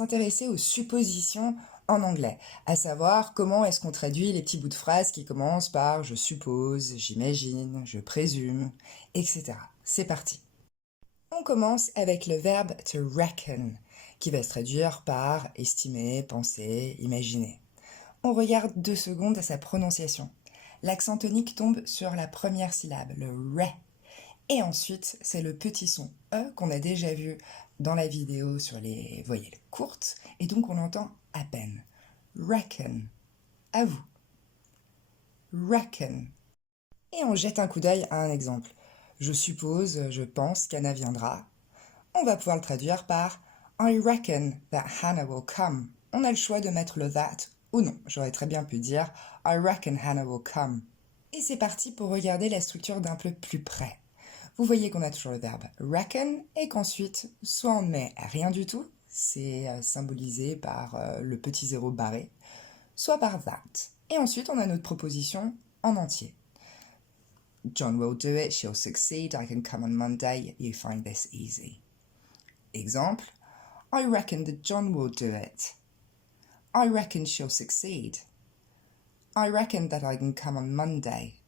s'intéresser aux suppositions en anglais, à savoir comment est-ce qu'on traduit les petits bouts de phrases qui commencent par je suppose, j'imagine, je présume, etc. C'est parti. On commence avec le verbe to reckon, qui va se traduire par estimer, penser, imaginer. On regarde 2 secondes à sa prononciation. L'accent tonique tombe sur la première syllabe, le re. Et ensuite, c'est le petit son E qu'on a déjà vu dans la vidéo sur les voyelles courtes, et donc on l'entend à peine. Reckon. À vous. Reckon. Et on jette un coup d'œil à un exemple. Je suppose, je pense qu'Anna viendra. On va pouvoir le traduire par I reckon that Hannah will come. On a le choix de mettre le that ou non. J'aurais très bien pu dire I reckon Hannah will come. Et c'est parti pour regarder la structure d'un peu plus près. Vous voyez qu'on a toujours le verbe reckon et qu'ensuite, soit on ne met rien du tout, c'est symbolisé par le petit zéro barré, soit par that. Et ensuite, on a notre proposition en entier. John will do it, she'll succeed, I can come on Monday, you find this easy. Exemple, I reckon that John will do it. I reckon she'll succeed. I reckon that I can come on Monday.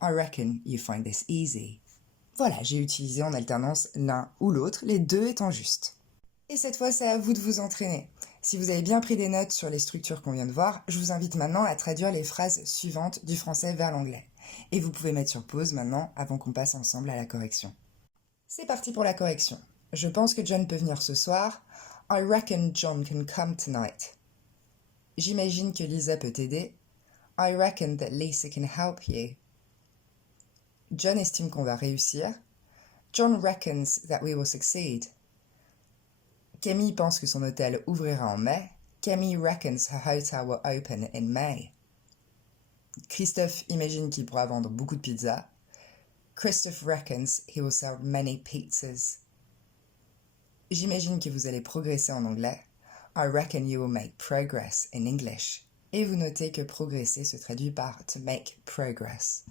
I reckon you find this easy. Voilà, j'ai utilisé en alternance l'un ou l'autre, les deux étant justes. Et cette fois, c'est à vous de vous entraîner. Si vous avez bien pris des notes sur les structures qu'on vient de voir, je vous invite maintenant à traduire les phrases suivantes du français vers l'anglais. Et vous pouvez mettre sur pause maintenant avant qu'on passe ensemble à la correction. C'est parti pour la correction. Je pense que John peut venir ce soir. I reckon John can come tonight. J'imagine que Lisa peut t'aider. I reckon that Lisa can help you. John estime qu'on va réussir. John reckons that we will succeed. Camille pense que son hôtel ouvrira en mai. Camille reckons her hotel will open in May. Christophe imagine qu'il pourra vendre beaucoup de pizzas. Christophe reckons he will sell many pizzas. J'imagine que vous allez progresser en anglais. I reckon you will make progress in English. Et vous notez que progresser se traduit par to make progress.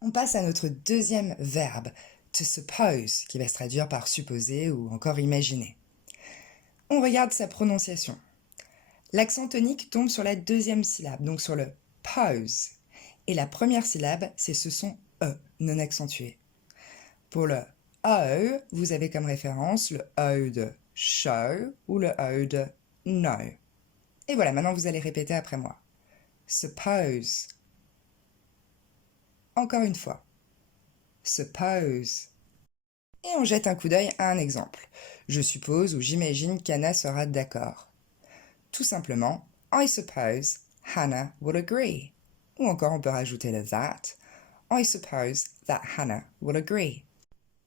On passe à notre deuxième verbe, to suppose, qui va se traduire par supposer ou encore imaginer. On regarde sa prononciation. L'accent tonique tombe sur la deuxième syllabe, donc sur le pose. Et la première syllabe, c'est ce son E, non accentué. Pour le O, vous avez comme référence le O de show ou le O de no. Et voilà, maintenant vous allez répéter après moi. Suppose. Encore une fois. Suppose. Et on jette un coup d'œil à un exemple. Je suppose ou j'imagine qu'Anna sera d'accord. Tout simplement, I suppose Hannah will agree. Ou encore on peut rajouter le that. I suppose that Hannah will agree.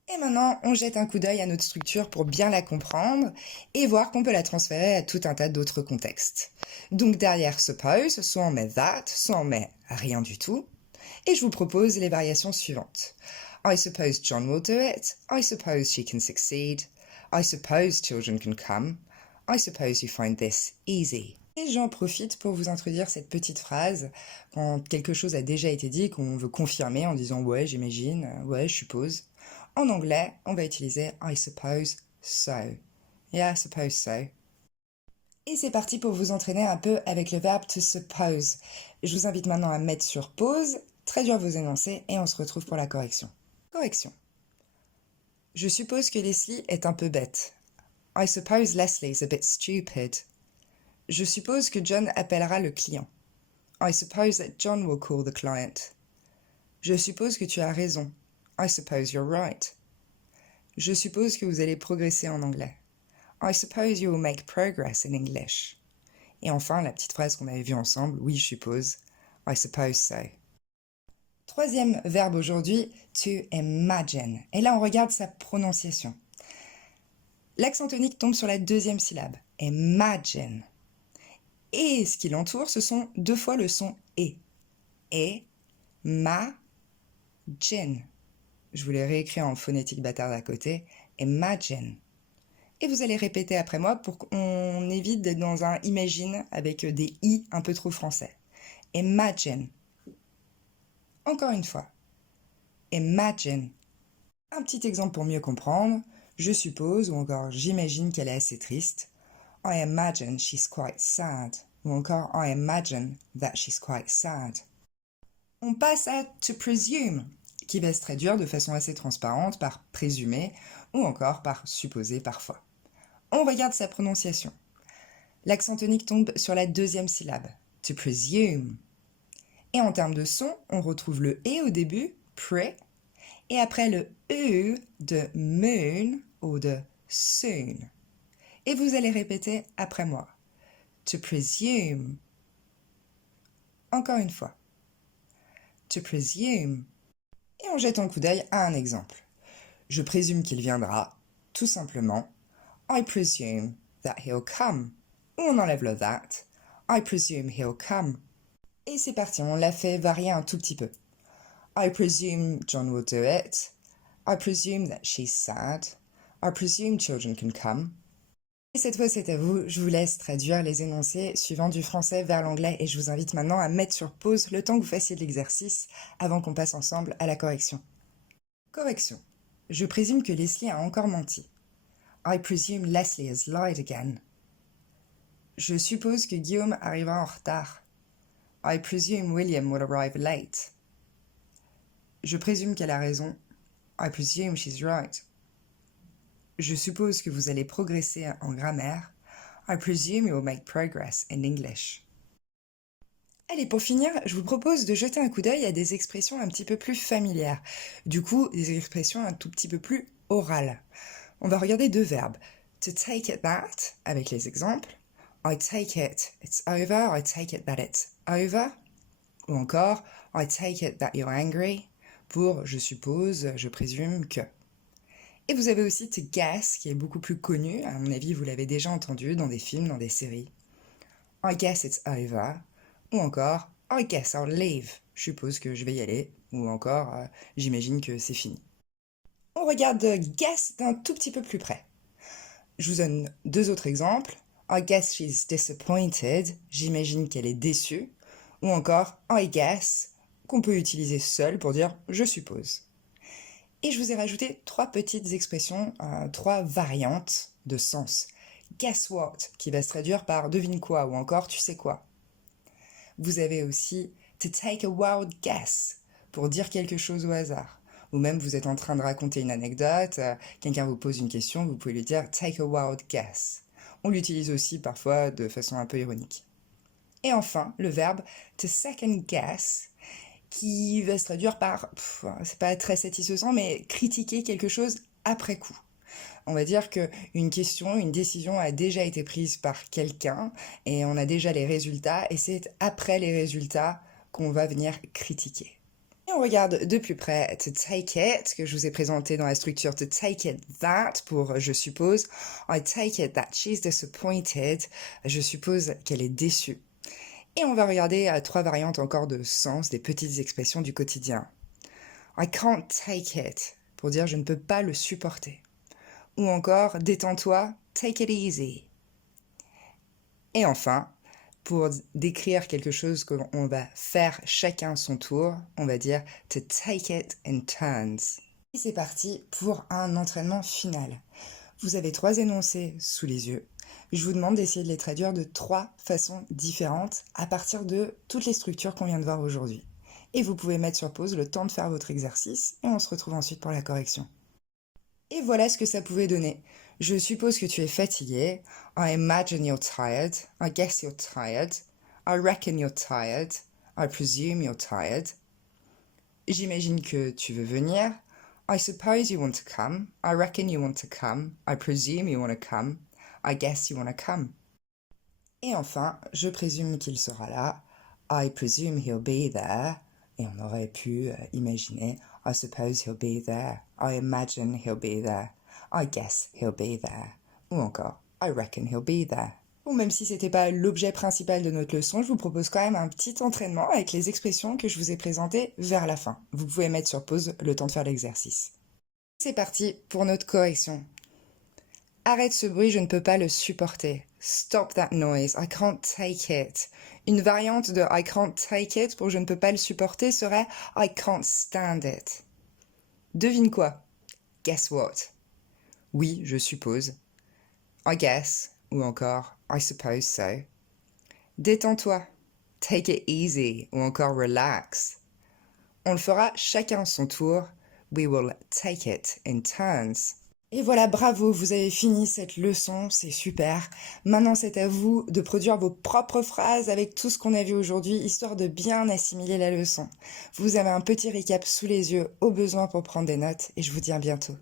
Et maintenant, on jette un coup d'œil à notre structure pour bien la comprendre et voir qu'on peut la transférer à tout un tas d'autres contextes. Donc derrière suppose, soit on met that, soit on met rien du tout. Et je vous propose les variations suivantes. I suppose John will do it. I suppose she can succeed. I suppose children can come. I suppose you find this easy. Et j'en profite pour vous introduire cette petite phrase quand quelque chose a déjà été dit et qu'on veut confirmer en disant ouais, j'imagine, ouais, je suppose. En anglais, on va utiliser I suppose so. Yeah, I suppose so. Et c'est parti pour vous entraîner un peu avec le verbe to suppose. Je vous invite maintenant à mettre sur pause, traduire vos énoncés et on se retrouve pour la correction. Correction. Je suppose que Leslie est un peu bête. I suppose Leslie's a bit stupid. Je suppose que John appellera le client. I suppose that John will call the client. Je suppose que tu as raison. I suppose you're right. Je suppose que vous allez progresser en anglais. I suppose you will make progress in English. Et enfin, la petite phrase qu'on avait vue ensemble, oui, je suppose. I suppose so. Troisième verbe aujourd'hui, to imagine. Et là, on regarde sa prononciation. L'accent tonique tombe sur la deuxième syllabe, imagine. Et ce qui l'entoure, ce sont deux fois le son et. Et, ma, gin. Je vous l'ai réécrit en phonétique bâtarde à côté. Imagine. Et vous allez répéter après moi pour qu'on évite d'être dans un imagine avec des i un peu trop français. Imagine. Encore une fois. Imagine. Un petit exemple pour mieux comprendre. Je suppose ou encore j'imagine qu'elle est assez triste. I imagine she's quite sad. Ou encore I imagine that she's quite sad. On passe à to presume, qui va se traduire de façon assez transparente par présumer ou encore par supposer parfois. On regarde sa prononciation. L'accent tonique tombe sur la deuxième syllabe, to presume. Et en termes de son, on retrouve le E au début, pre, et après le U de moon ou de soon. Et vous allez répéter après moi. To presume. Encore une fois. To presume. Et on jette un coup d'œil à un exemple. Je présume qu'il viendra, tout simplement. I presume that he'll come. Ou on enlève le that. I presume he'll come. Et c'est parti, on l'a fait varier un tout petit peu. I presume John will do it. I presume that she's sad. I presume children can come. Et cette fois, c'est à vous. Je vous laisse traduire les énoncés suivant du français vers l'anglais et je vous invite maintenant à mettre sur pause le temps que vous fassiez de l'exercice avant qu'on passe ensemble à la correction. Correction. Je présume que Leslie a encore menti. I presume Leslie has lied again. Je suppose que Guillaume arrivera en retard. I presume William will arrive late. Je présume qu'elle a raison. I presume she's right. Je suppose que vous allez progresser en grammaire. I presume you will make progress in English. Allez, pour finir, je vous propose de jeter un coup d'œil à des expressions un petit peu plus familières. Du coup, des expressions un tout petit peu plus orales. On va regarder deux verbes. To take it that, avec les exemples. I take it, it's over. I take it that it's over. Ou encore, I take it that you're angry. Pour je suppose, je présume que. Et vous avez aussi to guess, qui est beaucoup plus connu. À mon avis, vous l'avez déjà entendu dans des films, dans des séries. I guess it's over. Ou encore, I guess I'll leave. Je suppose que je vais y aller. Ou encore, j'imagine que c'est fini. On regarde guess d'un tout petit peu plus près. Je vous donne deux autres exemples. I guess she's disappointed. J'imagine qu'elle est déçue. Ou encore, I guess, qu'on peut utiliser seul pour dire je suppose. Et je vous ai rajouté trois petites expressions, trois variantes de sens. Guess what, qui va se traduire par devine quoi ou encore tu sais quoi. Vous avez aussi to take a wild guess, pour dire quelque chose au hasard. Ou même vous êtes en train de raconter une anecdote, quelqu'un vous pose une question, vous pouvez lui dire take a wild guess. On l'utilise aussi parfois de façon un peu ironique. Et enfin, le verbe to second guess, qui va se traduire par, c'est pas très satisfaisant, mais critiquer quelque chose après coup. On va dire qu'une question, une décision a déjà été prise par quelqu'un et on a déjà les résultats et c'est après les résultats qu'on va venir critiquer. Et on regarde de plus près to take it, que je vous ai présenté dans la structure to take it that pour je suppose. I take it that she's disappointed. Je suppose qu'elle est déçue. Et on va regarder trois variantes encore de sens, des petites expressions du quotidien. I can't take it, pour dire je ne peux pas le supporter. Ou encore, détends-toi, take it easy. Et enfin, pour décrire quelque chose qu'on va faire chacun son tour, on va dire to take it in turns. Et c'est parti pour un entraînement final. Vous avez trois énoncés sous les yeux. Je vous demande d'essayer de les traduire de trois façons différentes à partir de toutes les structures qu'on vient de voir aujourd'hui. Et vous pouvez mettre sur pause le temps de faire votre exercice et on se retrouve ensuite pour la correction. Et voilà ce que ça pouvait donner. Je suppose que tu es fatigué. I imagine you're tired. I guess you're tired. I reckon you're tired. I presume you're tired. J'imagine que tu veux venir. I suppose you want to come. I reckon you want to come. I presume you want to come. I guess you want to come. Et enfin, je présume qu'il sera là. I presume he'll be there. Et on aurait pu imaginer I suppose he'll be there. I imagine he'll be there. I guess he'll be there. Ou encore I reckon he'll be there. Bon, même si c'était pas l'objet principal de notre leçon, je vous propose quand même un petit entraînement avec les expressions que je vous ai présentées vers la fin. Vous pouvez mettre sur pause le temps de faire l'exercice. C'est parti pour notre correction. Arrête ce bruit, je ne peux pas le supporter. Stop that noise, I can't take it. Une variante de I can't take it pour je ne peux pas le supporter serait I can't stand it. Devine quoi? Guess what? Oui, je suppose. I guess. ou encore I suppose so. Détends-toi, take it easy ou encore relax. On le fera chacun son tour. We will take it in turns. Et voilà, bravo, vous avez fini cette leçon, c'est super. Maintenant, c'est à vous de produire vos propres phrases avec tout ce qu'on a vu aujourd'hui, histoire de bien assimiler la leçon. Vous avez un petit récap sous les yeux, au besoin pour prendre des notes, et je vous dis à bientôt.